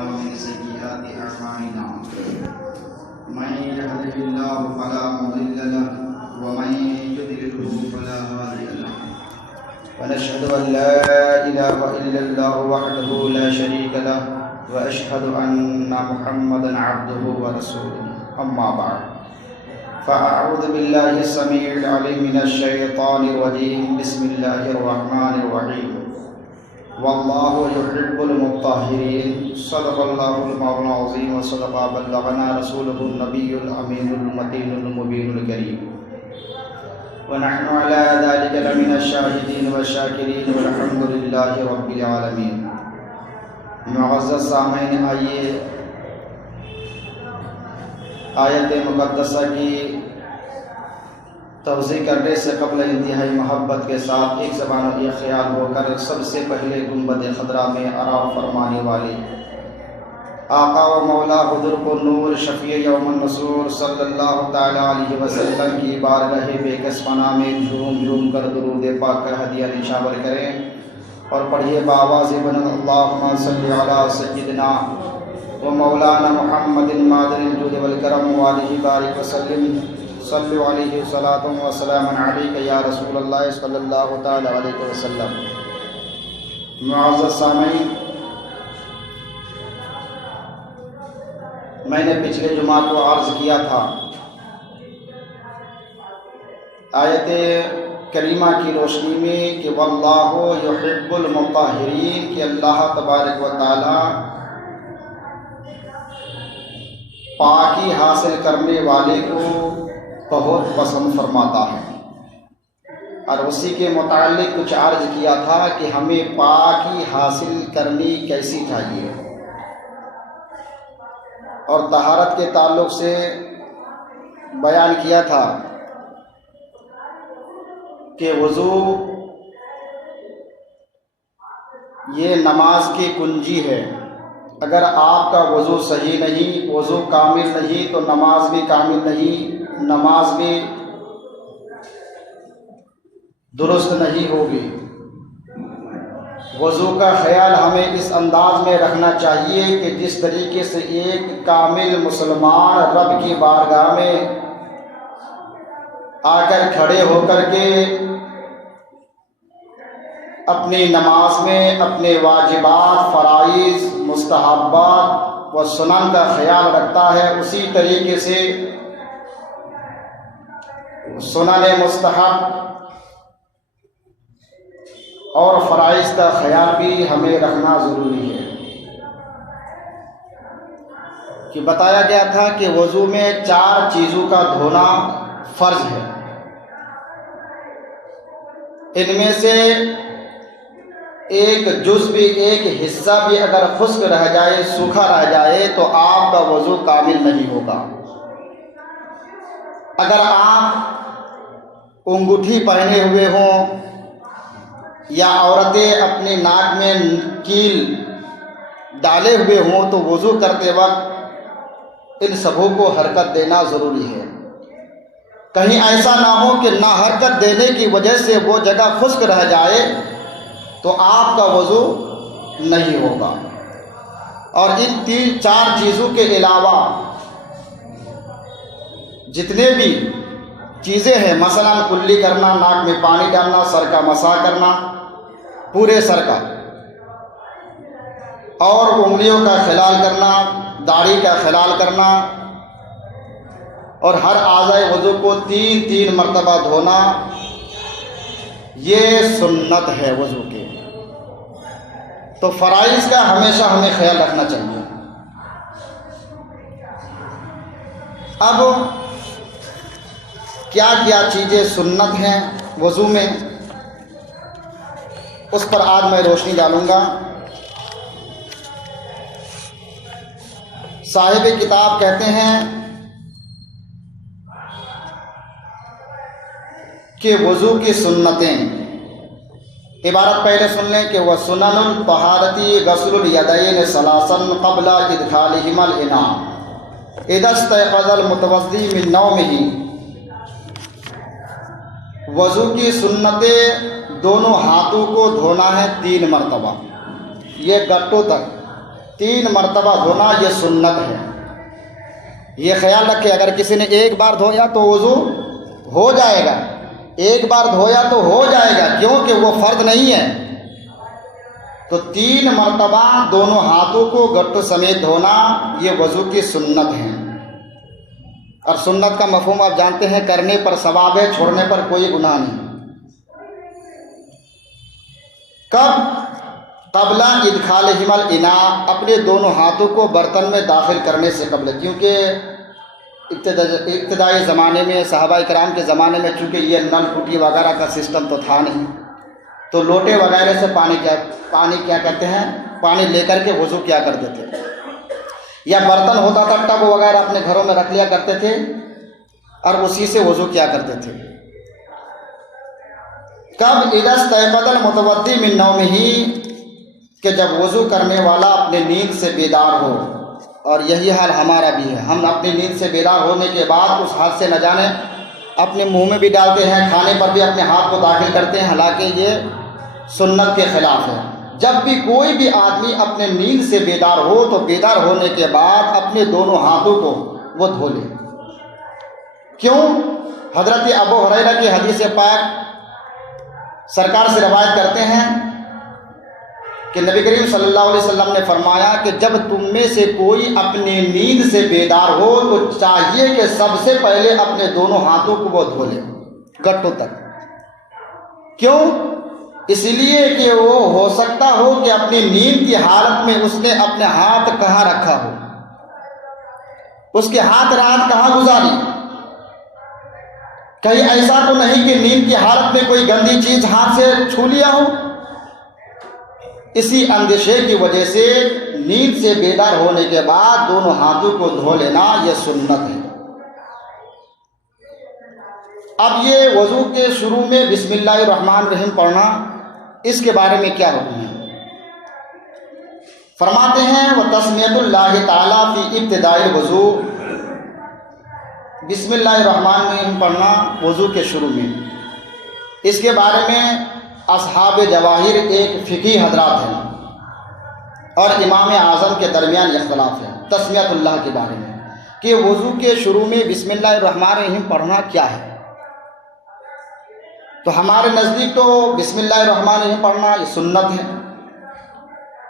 ومن سيئات أعمالنا من يهده الله فلا مضل له ومن يضلل فلا هادي له ونشهد أن لا إله إلا الله وحده لا شريك له وأشهد أن محمدا عبده ورسوله أما بعد فأعوذ بالله السميع العليم من الشيطان الرجيم بسم الله الرحمن الرحيم والله يحب المطهرين صدق الله المولى العظيم وصدق بلغنا رسوله النبي الأمين المتين المبين الكريم ونحن على ذلك لمن الشاهدين والشاكرين والحمد لله رب العالمين. معزز سامعین، آئیے آیت مقدسہ کی توضیح کرنے سے قبل انتہائی محبت کے ساتھ ایک زبان و ایک خیال ہو کر سب سے پہلے گنبد خضرا میں آرام فرمانے والی آقا و مولا حضور کو نور شفیع یوم النصور صلی اللہ تعالیٰ علیہ وسلم کی بارگاہ بے کس پناہ میں جھوم جھوم کر درود پاک کا ہدیہ نشاور کریں اور پڑھیے بآواز بلند اللہم صلی علی سیدنا و مولانا محمد مادر الجود والکرم وآلہ بارک وسلم صلی علیہ صلاۃ و سلام علیک یا رسول اللہ صلی اللہ تعالیٰ علیہ وسلم. معزز سامعین، میں نے پچھلے جمعہ کو عرض کیا تھا آیت کریمہ کی روشنی میں کہ واللہ یحب المطہرین، کہ اللہ تبارک و تعالی پاکی حاصل کرنے والے کو بہت پسند فرماتا ہے، اور اسی کے متعلق کچھ عرض کیا تھا کہ ہمیں پاکی حاصل کرنی کیسی چاہیے، اور طہارت کے تعلق سے بیان کیا تھا کہ وضو یہ نماز کی کنجی ہے. اگر آپ کا وضو صحیح نہیں، وضو کامل نہیں، تو نماز بھی کامل نہیں، نماز بھی درست نہیں ہوگی. وضو کا خیال ہمیں اس انداز میں رکھنا چاہیے کہ جس طریقے سے ایک کامل مسلمان رب کی بارگاہ میں آ کر کھڑے ہو کر کے اپنی نماز میں اپنے واجبات، فرائض، مستحبات و سنن کا خیال رکھتا ہے، اسی طریقے سے سنن مستحب اور فرائض کا خیال بھی ہمیں رکھنا ضروری ہے. کہ بتایا گیا تھا کہ وضو میں 4 چیزوں کا دھونا فرض ہے. ان میں سے ایک جز بھی، ایک حصہ بھی اگر خشک رہ جائے، سوکھا رہ جائے، تو آپ کا وضو کامل نہیں ہوگا. اگر آپ انگوٹھی پہنے ہوئے ہوں یا عورتیں اپنی ناک میں کیل ڈالے ہوئے ہوں تو وضو کرتے وقت ان سبوں کو حرکت دینا ضروری ہے. کہیں ایسا نہ ہو کہ نہ حرکت دینے کی وجہ سے وہ جگہ خشک رہ جائے تو آپ کا وضو نہیں ہوگا. اور ان 3-4 چیزوں کے علاوہ جتنے بھی چیزیں ہیں، مثلا کلی کرنا، ناک میں پانی ڈالنا، سر کا مسح کرنا، پورے سر کا، اور انگلیوں کا خلال کرنا، داڑھی کا خلال کرنا، اور ہر اعضائے وضو کو 3 مرتبہ دھونا، یہ سنت ہے وضو کے. تو فرائض کا ہمیشہ ہمیں خیال رکھنا چاہیے. اب کیا کیا چیزیں سنت ہیں وضو میں، اس پر آج میں روشنی ڈالوں گا. صاحب کتاب کہتے ہیں کہ وضو کی سنتیں، عبارت پہلے سن لیں کہ وہ سنن الطہارتی غسل الیدین ثلاثا قبل ادخالہما الاناء اذا استيقظ المتوضی من نومہ. وضو کی سنتیں دونوں ہاتھوں کو دھونا ہے 3 مرتبہ، یہ گٹوں تک 3 مرتبہ دھونا یہ سنت ہے۔ یہ خیال رکھے اگر کسی نے ایک بار دھویا تو وضو ہو جائے گا، ایک بار دھویا تو ہو جائے گا، کیونکہ وہ فرض نہیں ہے۔ تو 3 مرتبہ دونوں ہاتھوں کو گٹو سمیت دھونا یہ وضو کی سنت ہے۔ اور سنت کا مفہوم آپ جانتے ہیں، کرنے پر ثواب ہے، چھوڑنے پر کوئی گناہ نہیں۔ کب؟ قبل ادخالہما الاناء، اپنے دونوں ہاتھوں کو برتن میں داخل کرنے سے قبل، کیونکہ ابتدائی زمانے میں صحابہ کرام کے زمانے میں چونکہ یہ نل ٹوٹی وغیرہ کا سسٹم تو تھا نہیں، تو لوٹے وغیرہ سے پانی کیا کرتے ہیں، پانی لے کر کے وضو کیا کرتے تھے، یا برتن ہوتا تھا ٹب وغیرہ اپنے گھروں میں رکھ لیا کرتے تھے اور اسی سے وضو کیا کرتے تھے۔ کب؟ اذا استيقظ المتوضي من نومه، کہ جب وضو کرنے والا اپنے نیند سے بیدار ہو۔ اور یہی حال ہمارا بھی ہے، ہم اپنی نیند سے بیدار ہونے کے بعد اس ہاتھ سے نہ جانے اپنے منہ میں بھی ڈالتے ہیں، کھانے پر بھی اپنے ہاتھ کو داخل کرتے ہیں، حالانکہ یہ سنت کے خلاف ہے۔ جب بھی کوئی بھی آدمی اپنے نیند سے بیدار ہو تو بیدار ہونے کے بعد اپنے دونوں ہاتھوں کو وہ دھو لے۔ کیوں؟ حضرت ابو ہریرہ کی حدیث پاک سرکار سے روایت کرتے ہیں کہ نبی کریم صلی اللہ علیہ وسلم نے فرمایا کہ جب تم میں سے کوئی اپنے نیند سے بیدار ہو تو چاہیے کہ سب سے پہلے اپنے دونوں ہاتھوں کو وہ دھو لے گٹوں تک۔ کیوں؟ اس لیے کہ وہ ہو سکتا ہو کہ اپنی نیند کی حالت میں اس نے اپنے ہاتھ کہاں رکھا ہو، اس کے ہاتھ رات کہاں گزاری، کہیں ایسا تو نہیں کہ نیند کی حالت میں کوئی گندی چیز ہاتھ سے چھو لیا ہو۔ اسی اندیشے کی وجہ سے نیند سے بیدار ہونے کے بعد دونوں ہاتھوں کو دھو لینا یہ سنت ہے۔ اب یہ وضو کے شروع میں بسم اللہ الرحمن الرحیم پڑھنا، اس کے بارے میں کیا حکم ہے؟ فرماتے ہیں وتسمیۃ اللہ تعالیٰ فی ابتداء الوضو، بسم اللہ الرحمن الرحیم پڑھنا وضو کے شروع میں، اس کے بارے میں اصحاب جواہر ایک فقی حضرات ہیں اور امام اعظم کے درمیان اختلاف ہے تسمیۃ اللہ کے بارے میں کہ وضو کے شروع میں بسم اللہ الرحمن الرحیم پڑھنا کیا ہے۔ تو ہمارے نزدیک تو بسم اللہ الرحمن الرحیم پڑھنا یہ سنت ہے،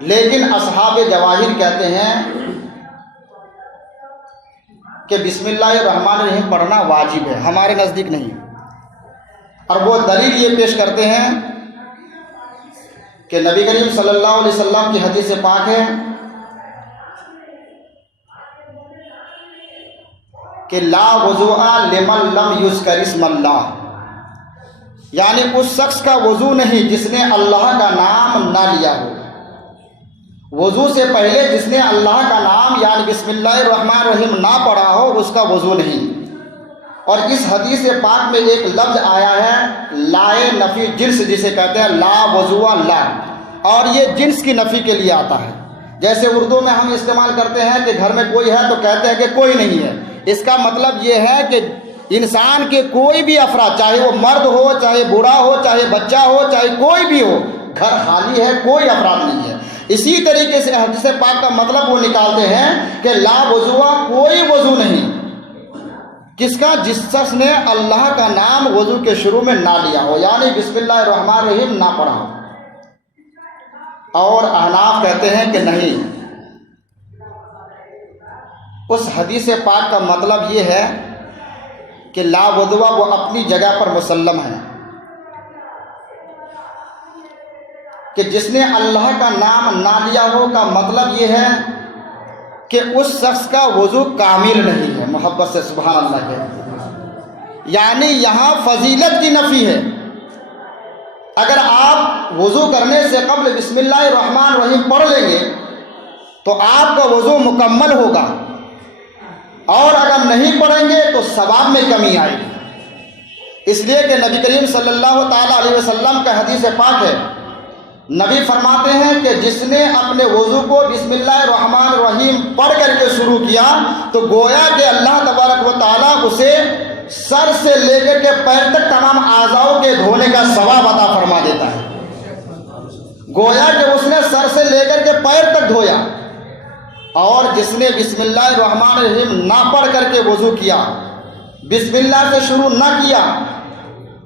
لیکن اصحاب جواہر کہتے ہیں کہ بسم اللہ الرحمن الرحیم پڑھنا واجب ہے، ہمارے نزدیک نہیں۔ اور وہ دلیل یہ پیش کرتے ہیں کہ نبی کریم صلی اللہ علیہ وسلم کی حدیث پاک ہے کہ لا وضوء لمن لم یذکر اسم اللہ، یعنی اس شخص کا وضو نہیں جس نے اللہ کا نام نہ لیا ہو۔ وضو سے پہلے جس نے اللہ کا نام یعنی بسم اللہ الرحمن الرحیم نہ پڑھا ہو اس کا وضو نہیں۔ اور اس حدیث پاک میں ایک لفظ آیا ہے لائے نفی جنس جسے کہتے ہیں لا وضوء لا، اور یہ جنس کی نفی کے لیے آتا ہے۔ جیسے اردو میں ہم استعمال کرتے ہیں کہ گھر میں کوئی ہے تو کہتے ہیں کہ کوئی نہیں ہے، اس کا مطلب یہ ہے کہ انسان کے کوئی بھی افراد، چاہے وہ مرد ہو، چاہے بوڑھا ہو، چاہے بچہ ہو، چاہے کوئی بھی ہو، گھر خالی ہے، کوئی افراد نہیں ہے۔ اسی طریقے سے حدیث پاک کا مطلب وہ نکالتے ہیں کہ لا وضوء کوئی وضو نہیں، کس کا؟ جس شخص نے اللہ کا نام وضو کے شروع میں نہ لیا ہو، یعنی بسم اللہ الرحمن الرحیم نہ پڑھا ہو۔ اور احناف کہتے ہیں کہ نہیں، اس حدیث پاک کا مطلب یہ ہے کہ لا وضوء وہ اپنی جگہ پر مسلم ہے، کہ جس نے اللہ کا نام نہ لیا ہو کا مطلب یہ ہے کہ اس شخص کا وضو کامل نہیں ہے۔ محبت سے سبحان اللہ کہتے، یعنی یہاں فضیلت کی نفی ہے۔ اگر آپ وضو کرنے سے قبل بسم اللہ الرحمن الرحیم پڑھ لیں گے تو آپ کا وضو مکمل ہوگا، اور اگر نہیں پڑھیں گے تو ثواب میں کمی آئے گی۔ اس لیے کہ نبی کریم صلی اللہ تعالیٰ علیہ وسلم کا حدیث پاک ہے، نبی فرماتے ہیں کہ جس نے اپنے وضو کو بسم اللہ الرحمن الرحیم پڑھ کر کے شروع کیا تو گویا کہ اللہ تبارک و تعالیٰ اسے سر سے لے کر کے پیر تک تمام اعضاؤں کے دھونے کا ثواب عطا فرما دیتا ہے۔ گویا کہ اس نے سر سے لے کر کے پیر تک دھویا، اور جس نے بسم اللہ الرحمن الرحیم نہ پڑھ کر کے وضو کیا، بسم اللہ سے شروع نہ کیا،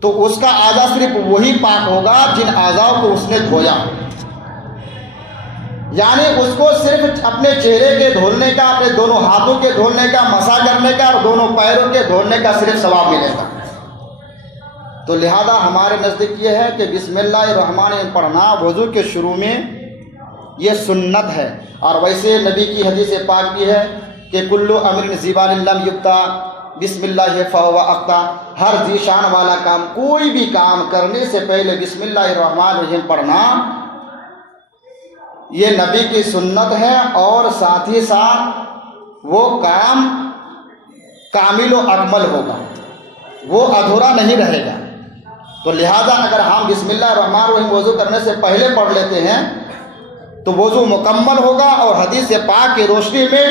تو اس کا اعضاء صرف وہی پاک ہوگا جن اعضاء کو اس نے دھویا. یعنی اس کو صرف اپنے چہرے کے دھولنے کا، اپنے دونوں ہاتھوں کے دھولنے کا، مسح کرنے کا اور دونوں پیروں کے دھولنے کا صرف ثواب ملے گا. تو لہذا ہمارے نزدیک یہ ہے کہ بسم اللہ الرحمن الرحیم پڑھنا وضو کے شروع میں یہ سنت ہے. اور ویسے نبی کی حدیث پاک بھی ہے کہ کلو امر زیبان لم یبتا بسم اللہ فہو اخطا، ہر ذیشان والا کام، کوئی بھی کام کرنے سے پہلے بسم اللہ الرحمن الرحیم پڑھنا یہ نبی کی سنت ہے، اور ساتھ ہی ساتھ وہ کام کامل و اکمل ہوگا، وہ ادھورا نہیں رہے گا. تو لہذا اگر ہم بسم اللہ الرحمن الرحیم وضو کرنے سے پہلے پڑھ لیتے ہیں تو وضو مکمل ہوگا، اور حدیث پاک کی روشنی میں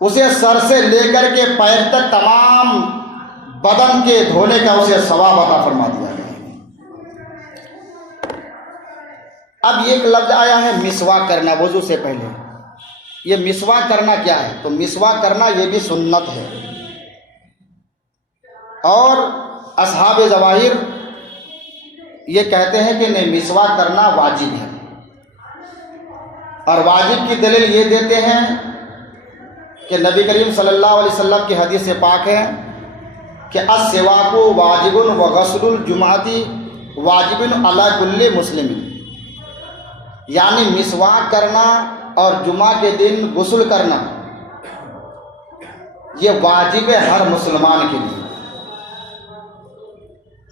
اسے سر سے لے کر کے پیر تک تمام بدن کے دھونے کا اسے ثواب عطا فرما دیا گیا. اب ایک لفظ آیا ہے مسواک کرنا وضو سے پہلے. یہ مسواک کرنا کیا ہے؟ تو مسواک کرنا یہ بھی سنت ہے، اور اصحاب ظواہر یہ کہتے ہیں کہ نہیں، مسواک کرنا واجب ہے. اور واجب کی دلیل یہ دیتے ہیں کہ نبی کریم صلی اللہ علیہ وسلم کی حدیث پاک ہے کہ السواک واجب وغسل الجمعۃ واجب علی کل مسلم. یعنی مسواک کرنا اور جمعہ کے دن غسل کرنا یہ واجب ہے ہر مسلمان کے لیے.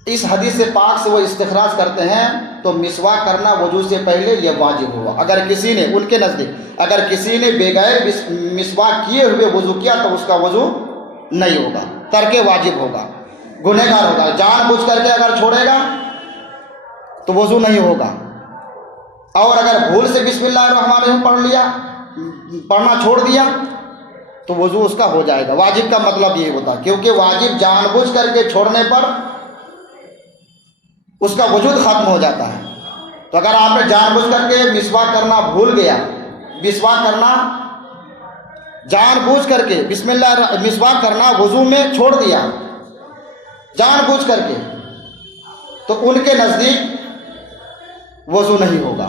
اس حدیث پاک سے وہ استخراج کرتے ہیں تو مسواک کرنا وضو سے پہلے یہ واجب ہوا. اگر کسی نے، ان کے نزدیک اگر کسی نے بغیر مسواک کیے ہوئے وضو کیا تو اس کا وضو نہیں ہوگا، ترک واجب ہوگا، گنہگار ہوگا. جان بوجھ کر کے اگر چھوڑے گا تو وضو نہیں ہوگا. اور اگر بھول سے بسم اللہ الرحمن الرحیم پڑھنا چھوڑ دیا تو وضو اس کا ہو جائے گا. واجب کا مطلب یہ ہوتا، کیونکہ واجب جان بوجھ کر کے چھوڑنے پر اس کا وجود ختم ہو جاتا ہے. تو اگر آپ نے جان بوجھ کر کے مسواک کرنا بھول گیا، مسواک کرنا جان بوجھ کر کے بسم اللہ مسواک کرنا وضو میں چھوڑ دیا جان بوجھ کر کے، تو ان کے نزدیک وضو نہیں ہوگا.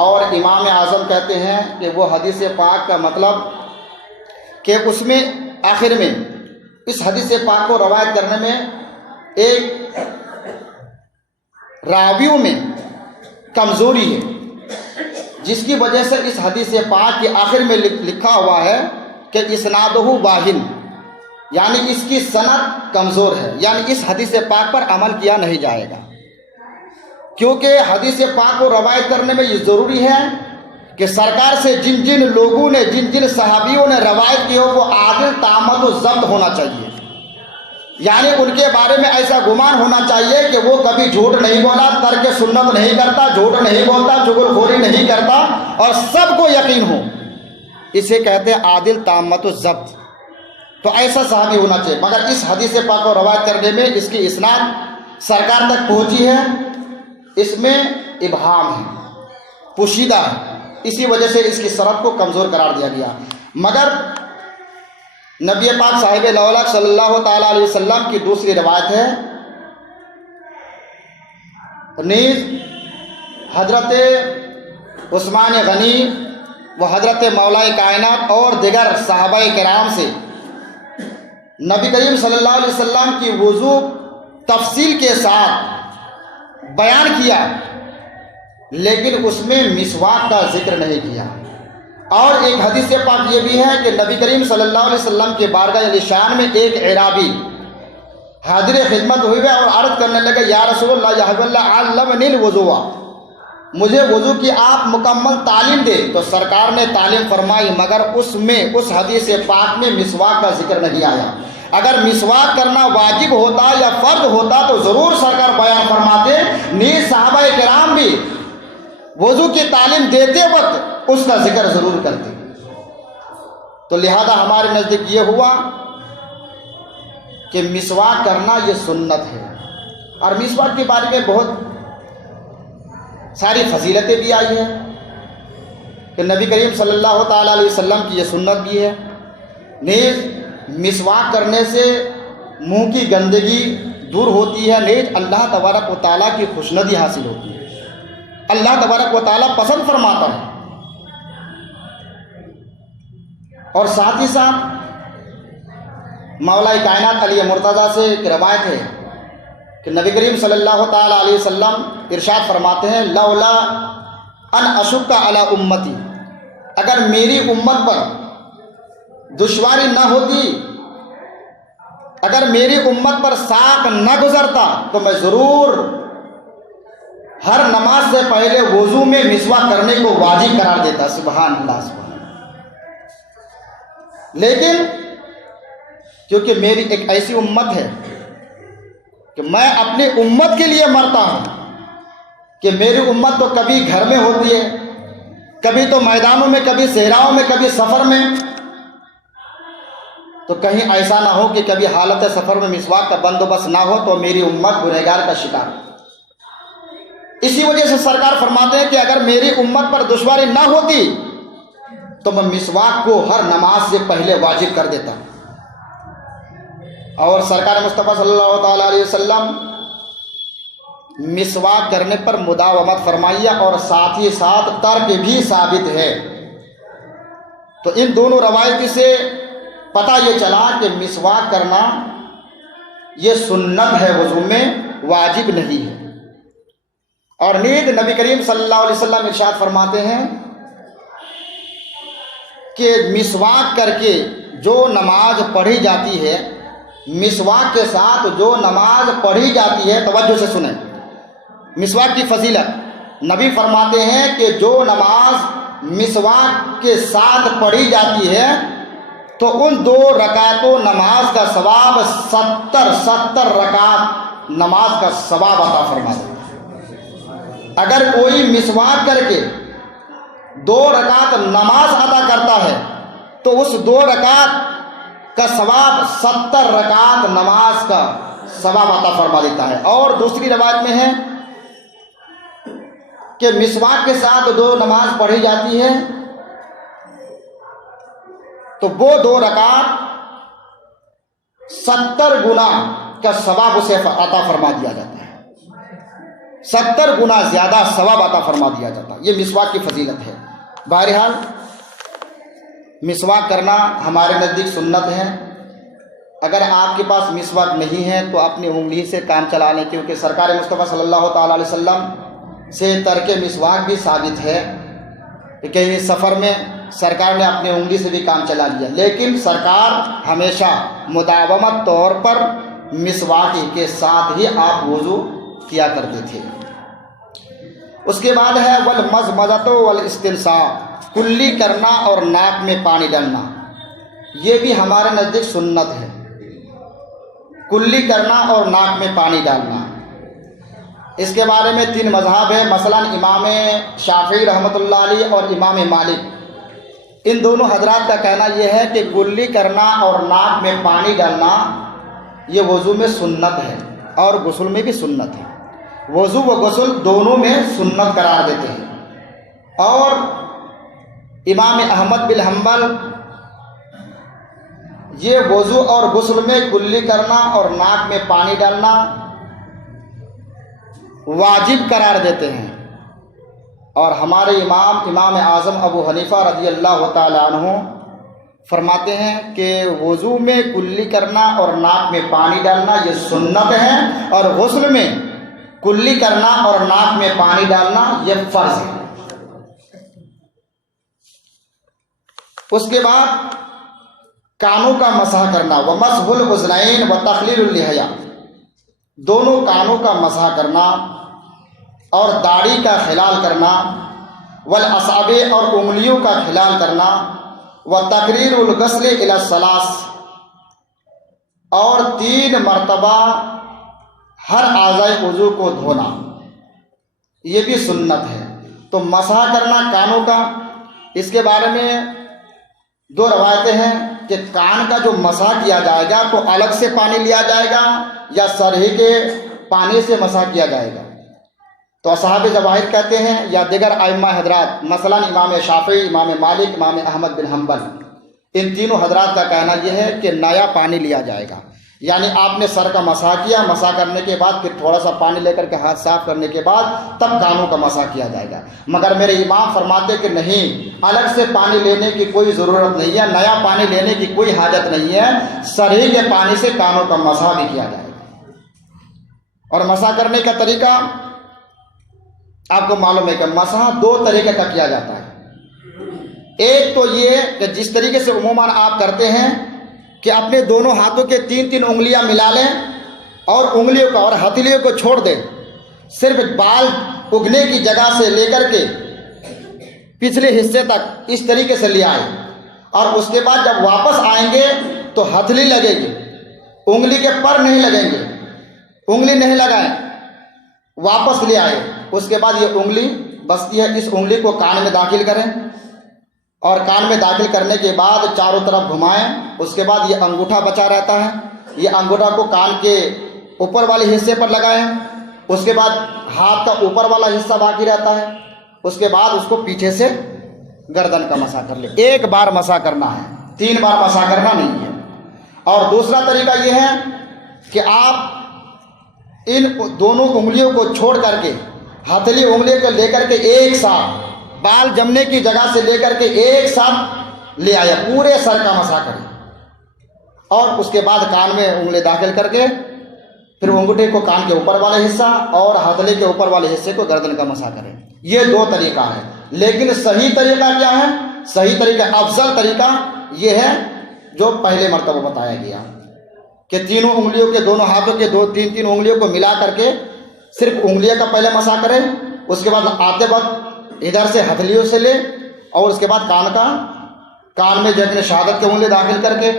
اور امام اعظم کہتے ہیں کہ وہ حدیث پاک کا مطلب کہ اس میں آخر میں اس حدیث پاک کو روایت کرنے میں ایک راویوں میں کمزوری ہے، جس کی وجہ سے اس حدیث پاک کے آخر میں لکھا ہوا ہے کہ اسنادہ واہن، یعنی اس کی سند کمزور ہے، یعنی اس حدیث پاک پر عمل کیا نہیں جائے گا. کیونکہ حدیث پاک کو روایت کرنے میں یہ ضروری ہے کہ سرکار سے جن جن لوگوں نے، جن جن صحابیوں نے روایت کی ہو وہ عادل تامت و ضبط ہونا چاہیے. یعنی ان کے بارے میں ایسا گمان ہونا چاہیے کہ وہ کبھی جھوٹ نہیں بولا، ترک سنت نہیں کرتا، جھوٹ نہیں بولتا، چغل خوری نہیں کرتا، اور سب کو یقین ہو. اسے کہتے ہیں عادل تامت و ضبط. تو ایسا صحابی ہونا چاہیے. مگر اس حدیث پاک کو روایت کرنے میں اس کی اسناد سرکار تک پہنچی ہے، اس میں ابہام ہے، پوشیدہ ہے، اسی وجہ سے اس کی سند کو کمزور قرار دیا گیا. مگر نبی پاک صاحب لولاک صلی اللہ تعالیٰ علیہ وسلم کی دوسری روایت ہے، نیز حضرت عثمان غنی و حضرت مولا کائنات اور دیگر صحابہ کرام سے نبی کریم صلی اللہ علیہ وسلم کی وضو تفصیل کے ساتھ بیان کیا، لیکن اس میں مسواک کا ذکر نہیں کیا. اور ایک حدیث پاک یہ بھی ہے کہ نبی کریم صلی اللہ علیہ وسلم کے بارگاہ عالیشان میں ایک اعرابی حاضر خدمت ہوئے اور عرض کرنے لگے، یا رسول اللہ یا حبیب اللہ علمنی الوضوء، مجھے وضو کی آپ مکمل تعلیم دے. تو سرکار نے تعلیم فرمائی، مگر اس میں، اس حدیث پاک میں مسواک کا ذکر نہیں آیا. اگر مسواک کرنا واجب ہوتا یا فرض ہوتا تو ضرور سرکار بیان فرماتے. نیز صحابہ کرام بھی وضو کی تعلیم دیتے وقت اس کا ذکر ضرور کرتے. تو لہذا ہمارے نزدیک یہ ہوا کہ مسواک کرنا یہ سنت ہے. اور مسواک کے بارے میں بہت ساری فضیلتیں بھی آئی ہیں کہ نبی کریم صلی اللہ تعالیٰ علیہ وسلم کی یہ سنت بھی ہے۔ نیز مسواک کرنے سے منہ کی گندگی دور ہوتی ہے، نیز اللہ تبارک و تعالیٰ کی خوشنودی حاصل ہوتی ہے، اللہ تبارک و تعالیٰ پسند فرماتا ہے۔ اور ساتھ ہی ساتھ مولا کائنات علی مرتضیٰ سے ایک روایت ہے کہ نبی کریم صلی اللہ تعالیٰ علیہ وسلم ارشاد فرماتے ہیں لولا ان اشق علی امتی، اگر میری امت پر دشواری نہ ہوتی، اگر میری امت پر ساق نہ گزرتا تو میں ضرور ہر نماز سے پہلے وضو میں مسواک کرنے کو واجب قرار دیتا۔ سبحان اللہ، سبحان اللہ۔ لیکن کیونکہ میری ایک ایسی امت ہے کہ میں اپنی امت کے لیے مرتا ہوں، کہ میری امت تو کبھی گھر میں ہوتی ہے، کبھی تو میدانوں میں، کبھی صحراؤں میں، کبھی سفر میں، تو کہیں ایسا نہ ہو کہ کبھی حالت سفر میں مسواک کا بندوبست نہ ہو تو میری امت گنہگار کا شکار۔ اسی وجہ سے سرکار فرماتے ہیں کہ اگر میری امت پر دشواری نہ ہوتی تو میں مسواک کو ہر نماز سے پہلے واجب کر دیتا۔ اور سرکار مصطفیٰ صلی اللہ تعالیٰ علیہ وسلم مسواک کرنے پر مداومت فرمائیے، اور ساتھ ہی ساتھ ترک بھی ثابت ہے۔ تو ان دونوں روایت سے پتہ یہ چلا کہ مسواک کرنا یہ سنت ہے، وضو میں واجب نہیں ہے۔ اور نیز نبی کریم صلی اللہ علیہ وسلم ارشاد فرماتے ہیں کہ مسواک کر کے جو نماز پڑھی جاتی ہے، مسواک کے ساتھ جو نماز پڑھی جاتی ہے، توجہ سے سنیں مسواک کی فضیلت۔ نبی فرماتے ہیں کہ جو نماز مسواک کے ساتھ پڑھی جاتی ہے تو ان 2 رکعتوں نماز کا ثواب 70 رکعت نماز کا ثواب عطا فرما دیتا ہے۔ اگر کوئی مسواک کر کے 2 رکعت نماز ادا کرتا ہے تو اس 2 رکعت کا ثواب 70 رکعت نماز کا ثواب عطا فرما دیتا ہے۔ اور دوسری روایت میں ہے کہ مسواک کے ساتھ جو نماز پڑھی جاتی ہے تو وہ 2 رکعت 70 گنا کا ثواب اسے عطا فرما دیا جاتا ہے، 70 گنا زیادہ ثواب عطا فرما دیا جاتا ہے۔ یہ مسواک کی فضیلت ہے۔ بہرحال مسواک کرنا ہمارے نزدیک سنت ہے۔ اگر آپ کے پاس مسواک نہیں ہے تو اپنی انگلی سے کام چلا لیں، کیونکہ سرکار مصطفیٰ صلی اللہ تعالیٰ علیہ وسلم سے ترک مسواک بھی ثابت ہے کہ کہیں سفر میں سرکار نے اپنی انگلی سے بھی کام چلا لیا، لیکن سرکار ہمیشہ مداومت طور پر مسواک کے ساتھ ہی آپ وضو کیا کرتے تھے۔ اس کے بعد ہے والمضمضۃ والاستنشاق، کلی کرنا اور ناک میں پانی ڈالنا، یہ بھی ہمارے نزدیک سنت ہے، کلی کرنا اور ناک میں پانی ڈالنا۔ اس کے بارے میں 3 مذہب ہیں، مثلا امام شافعی رحمۃ اللہ علیہ اور امام مالک، ان دونوں حضرات کا کہنا یہ ہے کہ کلی کرنا اور ناک میں پانی ڈالنا یہ وضو میں سنت ہے، اور غسل میں بھی سنت ہے، وضو و غسل دونوں میں سنت قرار دیتے ہیں۔ اور امام احمد بن حنبل یہ وضو اور غسل میں کلی کرنا اور ناک میں پانی ڈالنا واجب قرار دیتے ہیں، اور ہمارے امام اعظم ابو حنیفہ رضی اللہ تعالی عنہ فرماتے ہیں کہ وضو میں کلی کرنا اور ناک میں پانی ڈالنا یہ سنت ہے، اور غسل میں کلی کرنا اور ناک میں پانی ڈالنا یہ فرض ہے۔ اس کے بعد کانوں کا مسح کرنا، ومسح الاذنین وتخلیل اللحیہ، دونوں کانوں کا مسح کرنا اور داڑھی کا خلال کرنا، والاصابع اور انگلیوں کا خلال کرنا، وتقریر الغسل الی الثلاث، اور 3 مرتبہ ہر اعضائے وضو کو دھونا، یہ بھی سنت ہے۔ تو مسح کرنا کانوں کا، اس کے بارے میں 2 روایتیں ہیں کہ کان کا جو مسح کیا جائے گا تو الگ سے پانی لیا جائے گا یا سر ہی کے پانی سے مسح کیا جائے گا۔ تو اصحاب ظواہر کہتے ہیں یا دیگر ائمہ حضرات مثلا امام شافعی، امام مالک، امام احمد بن حنبل، ان تینوں حضرات کا کہنا یہ ہے کہ نیا پانی لیا جائے گا، یعنی آپ نے سر کا مسح کیا، مسح کرنے کے بعد پھر تھوڑا سا پانی لے کر کے ہاتھ صاف کرنے کے بعد تب کانوں کا مسح کیا جائے گا۔ مگر میرے امام فرماتے کہ نہیں، الگ سے پانی لینے کی کوئی ضرورت نہیں ہے، نیا پانی لینے کی کوئی حاجت نہیں ہے، سر ہی کے پانی سے کانوں کا مسح بھی کیا جائے گا۔ اور مسح کرنے کا طریقہ آپ کو معلوم ہے کہ مسح دو طریقے کا کیا جاتا ہے۔ ایک تو یہ کہ جس طریقے سے عموماً آپ کرتے ہیں کہ اپنے دونوں ہاتھوں کے تین تین انگلیاں ملا لیں اور انگلیوں کو اور ہتھیلیوں کو چھوڑ دیں، صرف بال اگنے کی جگہ سے لے کر کے پچھلے حصے تک اس طریقے سے لے آئیں، اور اس کے بعد جب واپس آئیں گے تو ہتھیلی لگے گی، انگلی کے پر نہیں لگیں گے، انگلی نہیں لگائیں، واپس لے آئے۔ اس کے بعد یہ انگلی بستی ہے، اس انگلی کو کان میں داخل کریں، اور کان میں داخل کرنے کے بعد چاروں طرف گھمائیں۔ اس کے بعد یہ انگوٹھا بچا رہتا ہے، یہ انگوٹھا کو کان کے اوپر والے حصے پر لگائیں۔ اس کے بعد ہاتھ کا اوپر والا حصہ باقی رہتا ہے، اس کے بعد اس کو پیچھے سے گردن کا مسح کر لیں۔ ایک بار مسح کرنا ہے، 3 بار مسح کرنا نہیں ہے۔ اور دوسرا طریقہ یہ ہے کہ آپ ان دونوں انگلیوں کو چھوڑ کر کے ہتھیلی انگلی کو لے کر کے ایک ساتھ بال جمنے کی جگہ سے لے کر کے ایک ساتھ لے آیا، پورے سر کا مسح کریں، اور اس کے بعد کان میں انگلی داخل کر کے پھر انگوٹھے کو کان کے اوپر والے حصہ اور ہتھیلی کے اوپر والے حصے کو گردن کا مسح کریں۔ یہ 2 طریقہ ہے، لیکن صحیح طریقہ کیا ہے؟ صحیح طریقہ، افضل طریقہ یہ ہے جو پہلے مرتبہ بتایا گیا کہ تینوں انگلیوں کے دونوں ہاتھوں کے تین تین انگلیوں کو ملا کر کے صرف انگلیوں کا پہلے مسح کریں، اس کے بعد آتے وقت ادھر سے ہتھیلیوں سے لے، اور اس کے بعد کان میں جتنے شہادت کے انگلی داخل کر کے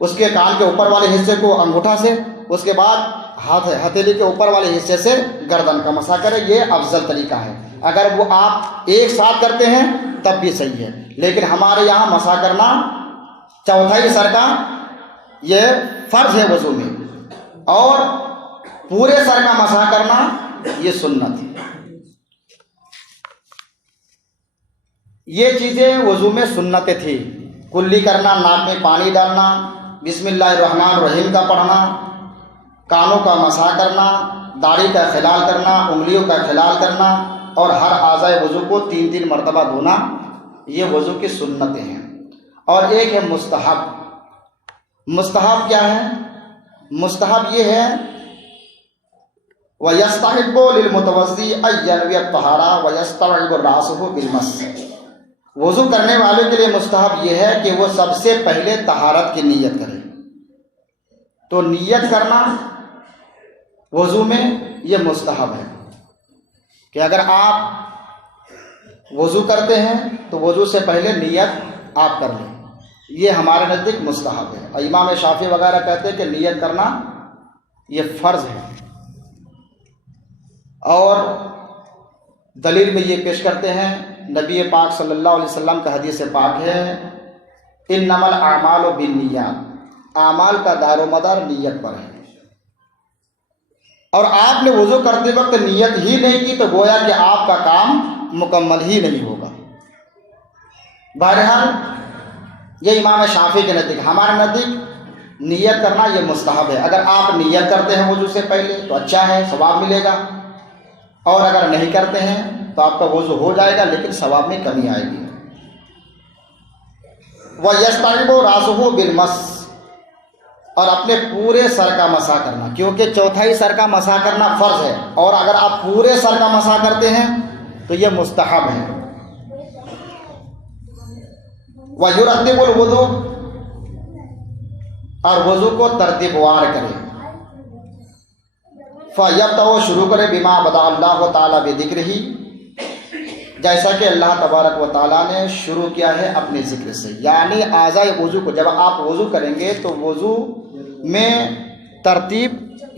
اس کے کان کے اوپر والے حصے کو انگوٹھا سے، اس کے بعد ہتھیلی کے اوپر والے حصے سے گردن کا مسح کریں۔ یہ افضل طریقہ ہے۔ اگر وہ آپ ایک ساتھ کرتے ہیں تب بھی صحیح ہے، لیکن ہمارے یہاں مسح کرنا چوتھائی سر کا یہ فرض ہے وضو میں، اور پورے سر کا مسح کرنا یہ سنت ہے۔ یہ چیزیں وضو میں سنتیں تھی، کلی کرنا، ناک میں پانی ڈالنا، بسم اللہ الرحمن الرحیم کا پڑھنا، کانوں کا مسح کرنا، داڑھی کا خلال کرنا، انگلیوں کا خلال کرنا، اور ہر اعضائے وضو کو 3 مرتبہ دھونا، یہ وضو کی سنتیں ہیں۔ اور ایک ہے مستحب۔ مستحب کیا ہے؟ مستحب یہ ہے وَيَسْتَحِبُّ لِلْمُتَوَضِّئِ أَن يَنْوِيَ الطَّهَارَةَ وَيَسْتَوْعِبَ رَأْسَهُ بِالْمَسْحِ۔ وضو کرنے والے کے لیے مستحب یہ ہے کہ وہ سب سے پہلے طہارت کی نیت کرے۔ تو نیت کرنا وضو میں یہ مستحب ہے کہ اگر آپ وضو کرتے ہیں تو وضو سے پہلے نیت آپ کر لیں، یہ ہمارے نزدیک مستحب ہے۔ اور امام شافعی وغیرہ کہتے ہیں کہ نیت کرنا یہ فرض ہے، اور دلیل میں یہ پیش کرتے ہیں، نبی پاک صلی اللہ علیہ وسلم کا حدیث پاک ہے، انما الاعمال بالنیات، اعمال کا دار و مدار نیت پر ہے۔ اور آپ نے وضو کرتے وقت نیت ہی نہیں کی تو گویا کہ آپ کا کام مکمل ہی نہیں ہوگا۔ بہرحال یہ امام شافعی کے نزدیک، ہمارے نزدیک نیت کرنا یہ مستحب ہے۔ اگر آپ نیت کرتے ہیں وضو سے پہلے تو اچھا ہے، ثواب ملے گا، اور اگر نہیں کرتے ہیں تو آپ کا وضو ہو جائے گا لیکن ثواب میں کمی آئے گی۔ وَيَسْتَعِبُ رَأْسَهُ بِالْمَسْحِ، اور اپنے پورے سر کا مسح کرنا، کیونکہ چوتھائی سر کا مسح کرنا فرض ہے، اور اگر آپ پورے سر کا مسح کرتے ہیں تو یہ مستحب ہے۔ وَيُرَتِّبُ الْوُضُوءَ، اور وضو کو ترتیب وار کرے۔ فَيَبْدَأُ، شروع کرے، بِمَا بَدَأَ اللَّهُ تَعَالَى بِذِكْرِهِ، جیسا کہ اللہ تبارک و تعالیٰ نے شروع کیا ہے اپنے ذکر سے، یعنی اعضائے وضو کو جب آپ وضو کریں گے تو وضو میں ترتیب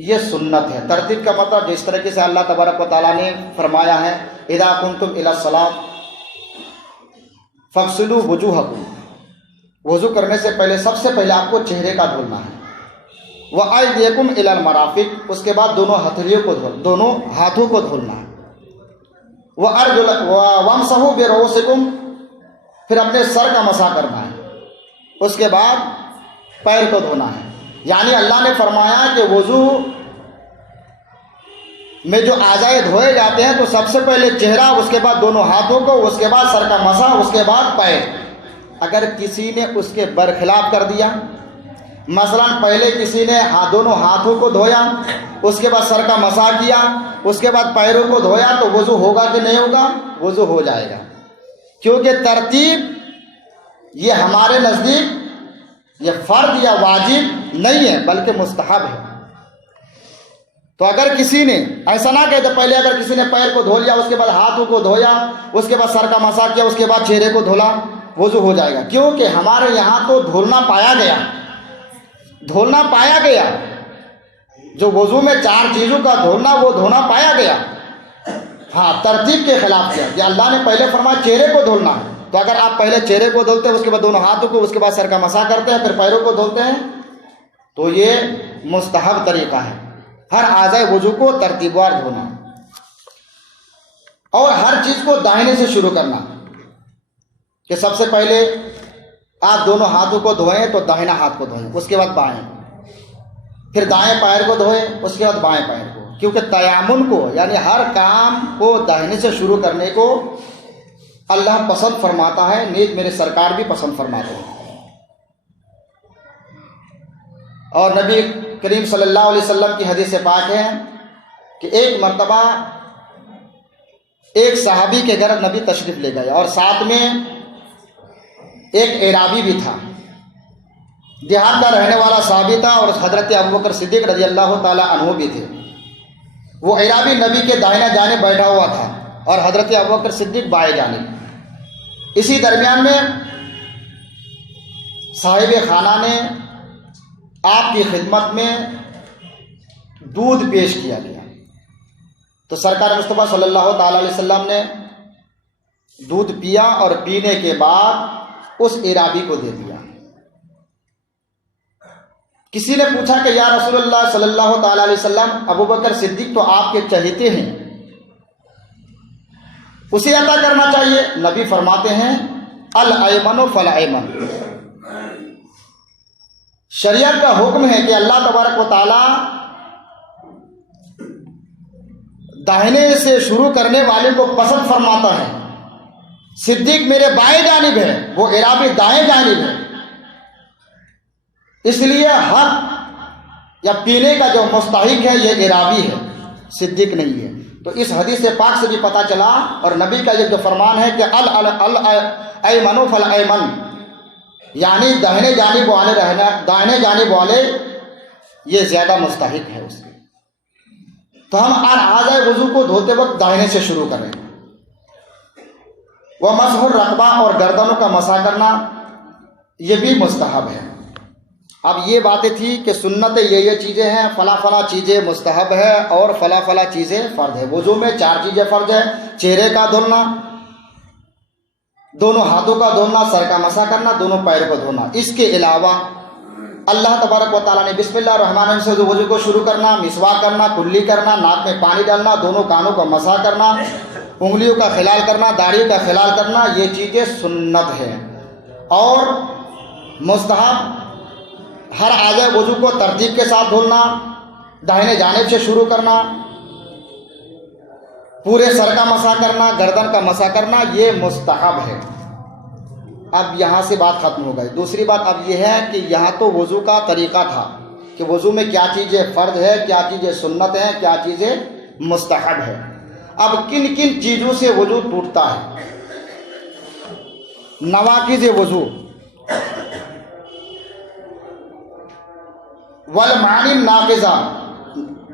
یہ سنت ہے۔ ترتیب کا مطلب جس طریقے سے اللہ تبارک و تعالیٰ نے فرمایا ہے، اذا قمتم الی الصلاۃ فاغسلوا وجوہکم، وضو کرنے سے پہلے سب سے پہلے آپ کو چہرے کا دھلنا ہے، وایدیکم الی المرافق، اس کے بعد دونوں ہتھیلیوں کو دونوں ہاتھوں کو دھلنا ہے، وَامْسَحُوا بِرُؤُوسِكُمْ، پھر اپنے سر کا مسح کرنا ہے، اس کے بعد پیر کو دھونا ہے۔ یعنی اللہ نے فرمایا کہ وضو میں جو اعضائے دھوئے جاتے ہیں تو سب سے پہلے چہرہ، اس کے بعد دونوں ہاتھوں کو، اس کے بعد سر کا مسح، اس کے بعد پیر۔ اگر کسی نے اس کے برخلاف کر دیا، مثلا پہلے کسی نے دونوں ہاتھوں کو دھویا، اس کے بعد سر کا مسح کیا، اس کے بعد پیروں کو دھویا، تو وضو ہوگا کہ نہیں ہوگا؟ وضو ہو جائے گا، کیونکہ ترتیب یہ ہمارے نزدیک یہ فرض یا واجب نہیں ہے بلکہ مستحب ہے۔ تو اگر کسی نے ایسا نہ کہتے، پہلے اگر کسی نے پیر کو دھو لیا، اس کے بعد ہاتھوں کو دھویا، اس کے بعد سر کا مسح کیا، اس کے بعد چہرے کو دھولا، وضو ہو جائے گا، کیونکہ ہمارے یہاں تو دھولنا پایا گیا، جو وضو میں 4 چیزوں کا دھولنا، وہ دھونا پایا گیا۔ ہاں، ترتیب کے خلاف کیا کہ اللہ نے پہلے فرمایا چہرے کو دھولنا ہے، تو اگر آپ پہلے چہرے کو دھولتے ہیں، اس کے بعد دونوں ہاتھوں کو، اس کے بعد سر کا مسح کرتے ہیں، پھر پیروں کو دھولتے ہیں، تو یہ مستحب طریقہ ہے۔ ہر اعضائے وضو کو ترتیب وار دھونا، اور ہر چیز کو داہنے سے شروع کرنا، کہ سب سے پہلے آپ دونوں ہاتھوں کو دھوئیں تو داہنا ہاتھ کو دھوئیں، اس کے بعد بائیں، پھر دائیں پیر کو دھوئیں، اس کے بعد بائیں پیر کو، کیونکہ تیامن کو یعنی ہر کام کو داہنے سے شروع کرنے کو اللہ پسند فرماتا ہے، نیز میرے سرکار بھی پسند فرماتے ہیں۔ اور نبی کریم صلی اللہ علیہ وسلم کی حدیث پاک ہے کہ ایک مرتبہ ایک صحابی کے گھر نبی تشریف لے گئے، اور ساتھ میں ایک اعرابی بھی تھا، دیہات کا رہنے والا صحابی تھا، اور حضرت ابوبکر صدیق رضی اللہ تعالی عنہ بھی تھے۔ وہ اعرابی نبی کے دائیں جانب بیٹھا ہوا تھا اور حضرت ابوبکر صدیق بائیں جانب۔ اسی درمیان میں صاحب خانہ نے آپ کی خدمت میں دودھ پیش کیا گیا، تو سرکار مصطفیٰ صلی اللہ تعالی علیہ وسلم نے دودھ پیا، اور پینے کے بعد اس اعرابی کو دے دیا۔ کسی نے پوچھا کہ یا رسول اللہ صلی اللہ تعالی علیہ وسلم، ابوبکر صدیق تو آپ کے چہیتے ہیں، اسے عطا کرنا چاہیے۔ نبی فرماتے ہیں الایمن فالایمن، شریعت کا حکم ہے کہ اللہ تبارک و تعالی داہنے سے شروع کرنے والے کو پسند فرماتا ہے۔ صدیق میرے بائیں جانب ہے، وہ اعرابی دائیں جانب ہے، اس لیے حق یا پینے کا جو مستحق ہے یہ اعرابی ہے، صدیق نہیں ہے۔ تو اس حدیث پاک سے بھی پتہ چلا، اور نبی کا یہ جو فرمان ہے کہ الایمن فالایمن، یعنی داہنے جانب والے رہنا، دائیں جانب والے یہ زیادہ مستحق ہے اس کے۔ تو ہم اعضائے وضو کو دھوتے وقت داہنے سے شروع کریں۔ ومسح الرقبہ، اور گردنوں کا مسح کرنا یہ بھی مستحب ہے۔ اب یہ باتیں تھی کہ سنت یہ چیزیں ہیں، فلاں فلاں چیزیں مستحب ہے اور فلاں فلاں چیزیں فرض ہے۔ وضو میں 4 چیزیں فرض ہے: چہرے کا دھونا، دونوں ہاتھوں کا دھونا، سر کا مسح کرنا، دونوں پیر کو دھونا۔ اس کے علاوہ اللہ تبارک و تعالیٰ نے بسم اللہ الرحمن الرحیم سے وضو کو شروع کرنا، مسواک کرنا، کلی کرنا، ناک میں پانی ڈالنا، دونوں کانوں کو مسح کرنا، انگلیوں کا خلال کرنا، داڑھی کا خلال کرنا، یہ چیزیں سنت ہیں۔ اور مستحب ہر اعضائے وضو کو ترتیب کے ساتھ دھولنا، داہنے جانب سے شروع کرنا، پورے سر کا مسح کرنا، گردن کا مسح کرنا، یہ مستحب ہے۔ اب یہاں سے بات ختم ہو گئی۔ دوسری بات اب یہ ہے کہ یہاں تو وضو کا طریقہ تھا کہ وضو میں کیا چیزیں فرض ہے، کیا چیزیں سنت ہیں، کیا چیزیں مستحب ہے۔ اب کن کن چیزوں سے وضو ٹوٹتا ہے؟ نواقض وضو، والمعانی الناقضہ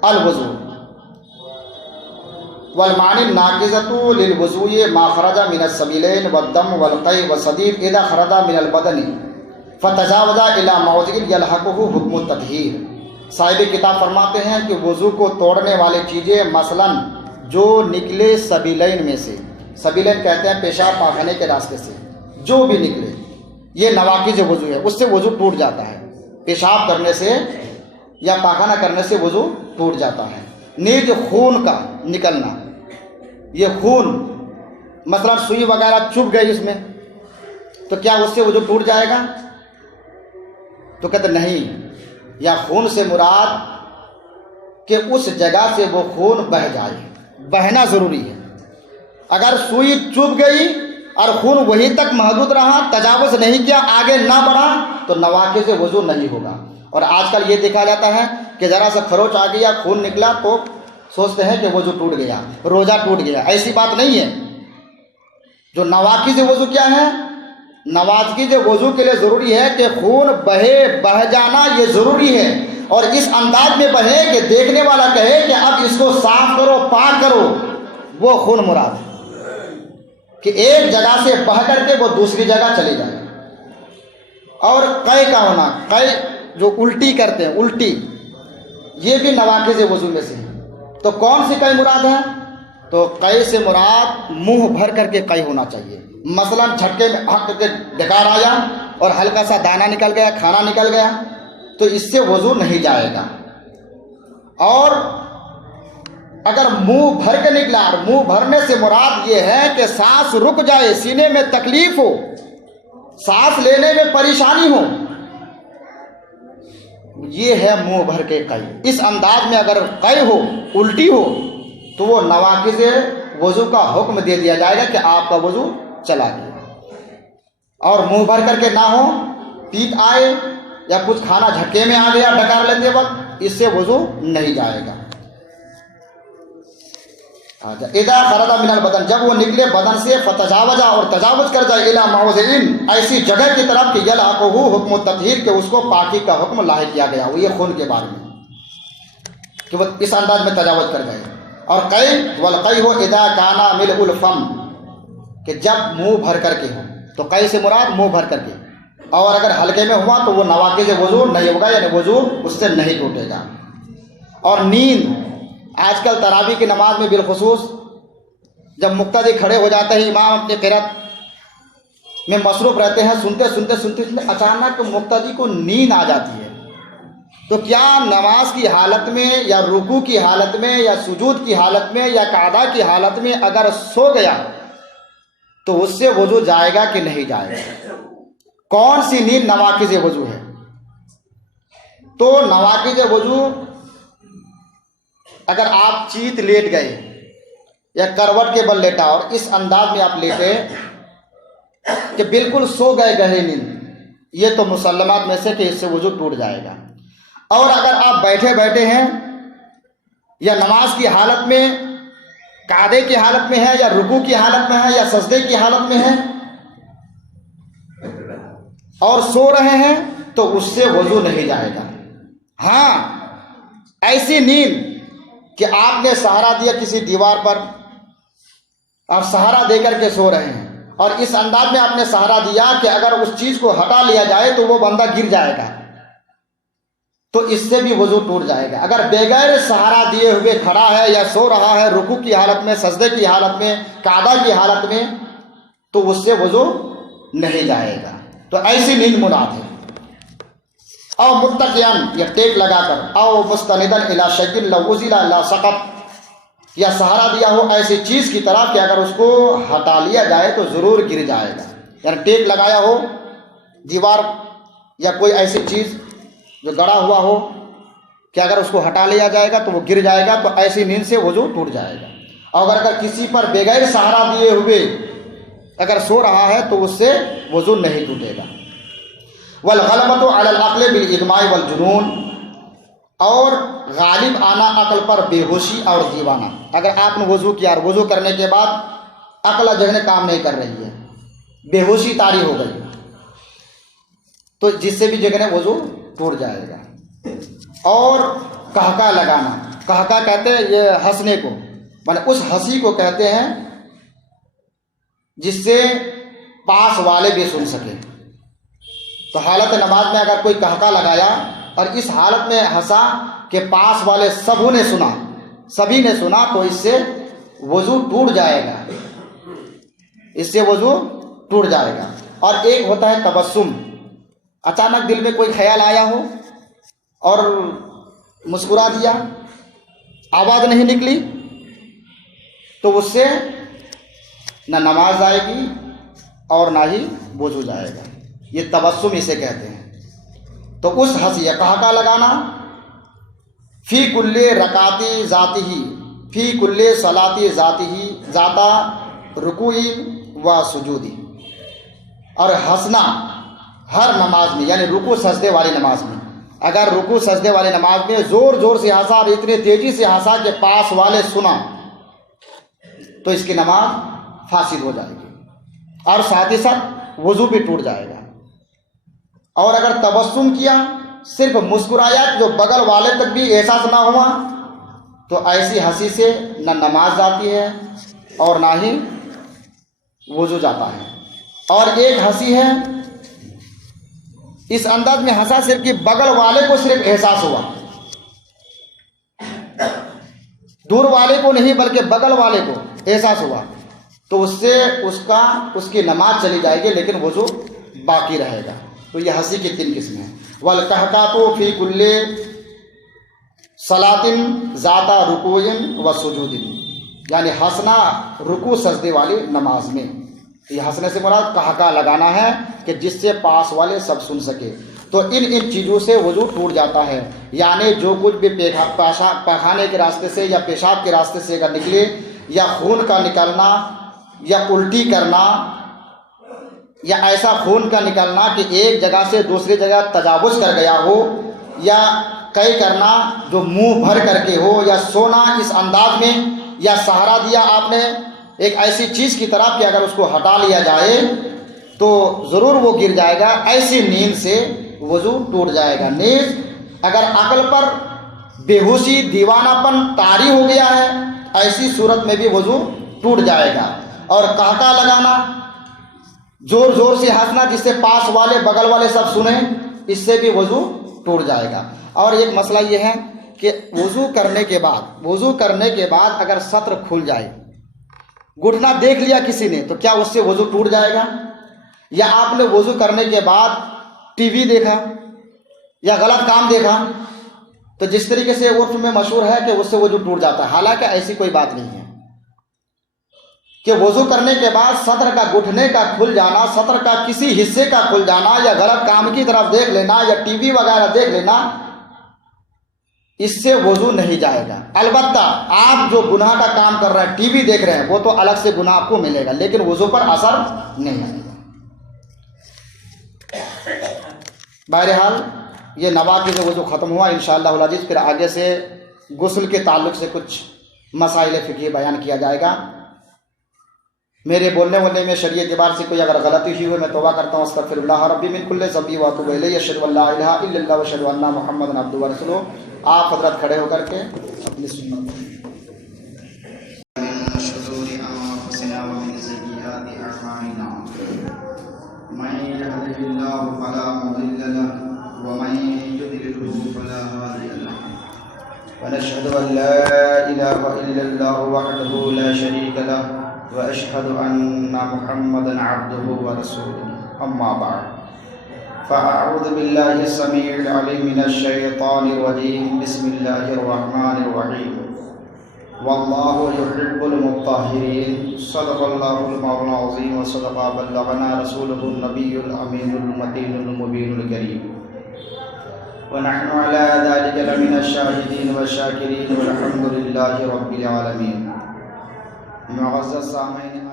الوضو، والمعانی الناقضۃ للوضوء ما خرج من السبیلین والدم والقیء والصدید اذا خرج من البدن فتجاوز الى موضع یلحقہ حکم التطہیر۔ صاحب کتاب فرماتے ہیں کہ وضو کو توڑنے والی چیزیں مثلاً جو نکلے سبیلین میں سے، سبیلین کہتے ہیں پیشاب پاخانے کے راستے سے، جو بھی نکلے یہ نواقض وضو ہے، اس سے وضو ٹوٹ جاتا ہے۔ پیشاب کرنے سے یا پاخانہ کرنے سے وضو ٹوٹ جاتا ہے۔ نیز خون کا نکلنا، یہ خون مثلا سوئی وغیرہ چبھ گئی اس میں تو کیا اس سے وضو ٹوٹ جائے گا؟ تو کہتے نہیں، یا خون سے مراد کہ اس جگہ سے وہ خون بہہ جائے، بہنا ضروری ہے۔ اگر سوئی چبھ گئی اور خون وہیں تک محدود رہا، تجاوز نہیں کیا، آگے نہ بڑھا، تو نواقض وضو نہیں ہوگا۔ اور آج کل یہ دیکھا جاتا ہے کہ ذرا سا خروچ آ گیا، خون نکلا تو سوچتے ہیں کہ وضو ٹوٹ گیا، روزہ ٹوٹ گیا۔ ایسی بات نہیں ہے۔ جو نواقض وضو کیا ہے؟ نواقض وضو کے لیے ضروری ہے کہ خون بہہ جانا، یہ ضروری ہے، اور اس انداز میں بہے کہ دیکھنے والا کہے کہ اب اس کو صاف کرو، پاک کرو، وہ خون مراد ہے، کہ ایک جگہ سے بہہ کر کے وہ دوسری جگہ چلے جائے۔ اور قے کا ہونا، قے جو الٹی کرتے ہیں، الٹی، یہ بھی نواقض وضو میں سے ہے۔ تو کون سی قے مراد ہے؟ تو قے سے مراد منہ بھر کر کے قے ہونا چاہیے۔ مثلا جھٹکے میں ہک کر کے ڈکار آیا اور ہلکا سا دانہ نکل گیا، کھانا نکل گیا، تو اس سے وضو نہیں جائے گا۔ اور اگر منہ بھر کے نکلا، اور منہ بھرنے سے مراد یہ ہے کہ سانس رک جائے، سینے میں تکلیف ہو، سانس لینے میں پریشانی ہو، یہ ہے منہ بھر کے قے۔ اس انداز میں اگر قے ہو، الٹی ہو، تو وہ نواقض وضو کا حکم دے دیا جائے گا کہ آپ کا وضو چلا گیا۔ اور منہ بھر کر کے نہ ہو، تیت آئے یا کچھ کھانا جھٹکے میں آ گیا ڈکار لیتے وقت، اس سے وضو نہیں جائے گا۔ اذا خرج من البدن، جب وہ نکلے بدن سے، فتجاوز، اور تجاوز کر جائے، الی موضع، ایسی جگہ کی طرف کہ یلحقہ حکم التطہیر، کہ اس کو پاکی کا حکم لاحق کیا گیا وہ یہ خون کے بارے میں، کہ وہ اس انداز میں تجاوز کر گئے۔ اور قے والقی ہو اذا کان ملء الفم، کہ جب منہ بھر کر کے ہو، تو قے سے مراد منہ بھر کر کے، اور اگر ہلکے میں ہوا تو وہ نواقض وضو نہیں ہوگا، یعنی وضو اس سے نہیں ٹوٹے گا۔ اور نیند، آج کل تراویح کی نماز میں بالخصوص جب مقتدی کھڑے ہو جاتے ہیں، امام اپنی قرات میں مصروف رہتے ہیں، سنتے اچانک مقتدی کو نیند آ جاتی ہے، تو کیا نماز کی حالت میں یا رکوع کی حالت میں یا سجود کی حالت میں یا قعدہ کی حالت میں اگر سو گیا تو اس سے وضو جائے گا کہ نہیں جائے گا؟ کون سی نیند نواقض وضو ہے؟ تو نواقض وضو، اگر آپ چیت لیٹ گئے یا کروٹ کے بل لیٹا اور اس انداز میں آپ لیٹے کہ بالکل سو گئے گہری نیند، یہ تو مسلمات میں سے کہ اس سے وضو ٹوٹ جائے گا۔ اور اگر آپ بیٹھے ہیں یا نماز کی حالت میں، قعدے کی حالت میں ہے یا رکوع کی حالت میں ہے یا سجدے کی حالت میں ہے اور سو رہے ہیں، تو اس سے وضو نہیں جائے گا۔ ہاں، ایسی نیند کہ آپ نے سہارا دیا کسی دیوار پر اور سہارا دے کر کے سو رہے ہیں، اور اس انداز میں آپ نے سہارا دیا کہ اگر اس چیز کو ہٹا لیا جائے تو وہ بندہ گر جائے گا، تو اس سے بھی وضو ٹوٹ جائے گا۔ اگر بغیر سہارا دیے ہوئے کھڑا ہے یا سو رہا ہے، رکوع کی حالت میں، سجدے کی حالت میں، قعدہ کی حالت میں، تو اس سے وضو نہیں جائے گا۔ تو ایسی نیند مراد ہے۔ او متقیان، یا ٹیک لگا کر، او مستندن الی شیء لو ازل لا سقط، یا سہارا دیا ہو ایسی چیز کی طرف کہ اگر اس کو ہٹا لیا جائے تو ضرور گر جائے گا۔ یعنی ٹیک لگایا ہو دیوار یا کوئی ایسی چیز جو گڑا ہوا ہو کہ اگر اس کو ہٹا لیا جائے گا تو وہ گر جائے گا، تو ایسی نیند سے وضو ٹوٹ جائے گا۔ اور اگر کسی پر بغیر سہارا دیے ہوئے اگر سو رہا ہے تو اس سے وضو نہیں ٹوٹے گا۔ والغلبۃ علی العقل بالاغماء والجنون، اور غالب آنا عقل پر بے ہوشی اور دیوانہ۔ اگر آپ نے وضو کیا اور وضو کرنے کے بعد عقل جگنے کام نہیں کر رہی ہے، بے ہوشی طاری ہو گئی، تو جس سے بھی جگنے وضو ٹوٹ جائے گا۔ اور کہکا لگانا، کہکا کہتے ہیں یہ ہنسنے کو، مطلب اس ہنسی کو کہتے ہیں جس سے پاس والے بھی سن سکے۔ تو حالت نماز میں اگر کوئی کہکا لگایا اور اس حالت میں ہنسا کہ پاس والے سبھی نے سنا، تو اس سے وضو ٹوٹ جائے گا، اس سے وضو ٹوٹ جائے گا۔ اور ایک ہوتا ہے تبسم، اچانک دل میں کوئی خیال آیا ہو اور مسکرا دیا، آواز نہیں نکلی، تو اس سے نہ نماز آئے گی اور نہ ہی وضو جائے گا۔ یہ تبسم اسے کہتے ہیں۔ تو اس ہنسی قہقہ لگانا فی کل رکعتی ذاتی ہی فی کل صلاتی ذاتی ہی ذاتا رکوعی و سجودی، اور ہنسنا ہر نماز میں، یعنی رکوع سجدے والی نماز میں۔ اگر رکوع سجدے والی نماز میں زور زور سے ہنسا اور اتنی تیزی سے ہنسا کہ پاس والے سنا تو اس کی نماز فاسد ہو جائے گی اور ساتھ ہی ساتھ وضو بھی ٹوٹ جائے گا۔ اور اگر تبسم کیا، صرف مسکرایا جو بغل والے تک بھی احساس نہ ہوا، تو ایسی ہنسی سے نہ نماز جاتی ہے اور نہ ہی وضو جاتا ہے۔ اور ایک ہنسی ہے اس انداز میں ہنسا صرف کہ بغل والے کو صرف احساس ہوا، دور والے کو نہیں بلکہ بغل والے کو احساس ہوا، تو اس سے اس کی نماز چلی جائے گی لیکن وضو باقی رہے گا۔ تو یہ ہنسی کی 3 قسمیں ہیں۔ والقہقہۃ فی کل صلاۃ ذات رکوع و سجود، یعنی ہنسنا رکوع سجدے والی نماز میں۔ یہ ہنسنے سے مراد قہقہ لگانا ہے کہ جس سے پاس والے سب سن سکے۔ تو ان چیزوں سے وضو ٹوٹ جاتا ہے، یعنی جو کچھ بھی پخانے کے راستے سے یا پیشاب کے راستے سے اگر نکلے، یا خون کا نکلنا، یا الٹی کرنا، یا ایسا خون کا نکلنا کہ ایک جگہ سے دوسری جگہ تجاوز کر گیا ہو، یا کئی کرنا جو منہ بھر کر کے ہو، یا سونا اس انداز میں، یا سہارا دیا آپ نے ایک ایسی چیز کی طرف کہ اگر اس کو ہٹا لیا جائے تو ضرور وہ گر جائے گا، ایسی نیند سے وضو ٹوٹ جائے گا۔ نیز اگر عقل پر بے ہوشی، دیوانہ پن طاری ہو گیا ہے، ایسی صورت میں بھی وضو ٹوٹ جائے گا۔ اور قہقہ لگانا، زور زور سے ہنسنا جس سے پاس والے بغل والے سب سنیں، اس سے بھی وضو ٹوٹ جائے گا۔ اور ایک مسئلہ یہ ہے کہ وضو کرنے کے بعد اگر سطر کھل جائے، گھٹنا دیکھ لیا کسی نے، تو کیا اس سے وضو ٹوٹ جائے گا؟ یا آپ نے وضو کرنے کے بعد ٹی وی دیکھا یا غلط کام دیکھا، تو جس طریقے سے عرف میں مشہور ہے کہ اس سے وضو ٹوٹ جاتا ہے، حالانکہ ایسی کوئی بات نہیں ہے کہ وضو کرنے کے بعد سطر کا گھٹنے کا کھل جانا، سطر کا کسی حصے کا کھل جانا، یا غلط کام کی طرف دیکھ لینا، یا ٹی وی وغیرہ دیکھ لینا، اس سے وضو نہیں جائے گا۔ البتہ آپ جو گناہ کا کام کر رہے ہیں، ٹی وی دیکھ رہے ہیں، وہ تو الگ سے گناہ آپ کو ملے گا، لیکن وضو پر اثر نہیں آئے گا۔ بہرحال یہ نواقض وضو ختم ہوا، انشاءاللہ العزیز پھر آگے سے غسل کے تعلق سے کچھ مسائل فقہی بیان کیا جائے گا۔ میرے بولنے میں شرعی اعتبار سے کوئی اگر غلطی ہوئی ہے میں توبہ کرتا ہوں، استغفر اللہ ربی من کل ذنب واتوب الیہ، اشہد ان لا الہ الا اللہ واشہد ان محمدا عبدہ ورسولہ۔ آپ حضرت کھڑے ہو کر کے اپنی سنت من شرور انفسنا ومن سیئات اعمالنا، من يهده الله فلا مضل له ومن يضلل فلا هادي له، ونشهد ان لا اله الا الله وحده لا شريك له، واشهد ان محمدا عبده ورسوله، اما بعد فاعوذ بالله السميع العليم من الشيطان الرجيم، بسم الله الرحمن الرحيم، والله يحب المطهرين، صدق الله المولى العظيم وصدق بلغنا رسوله النبي الامين المتين المبين الكريم، ونحن على ذلك لمن الشاهدين والشاكرين، والحمد لله رب العالمين۔ معزز سامعین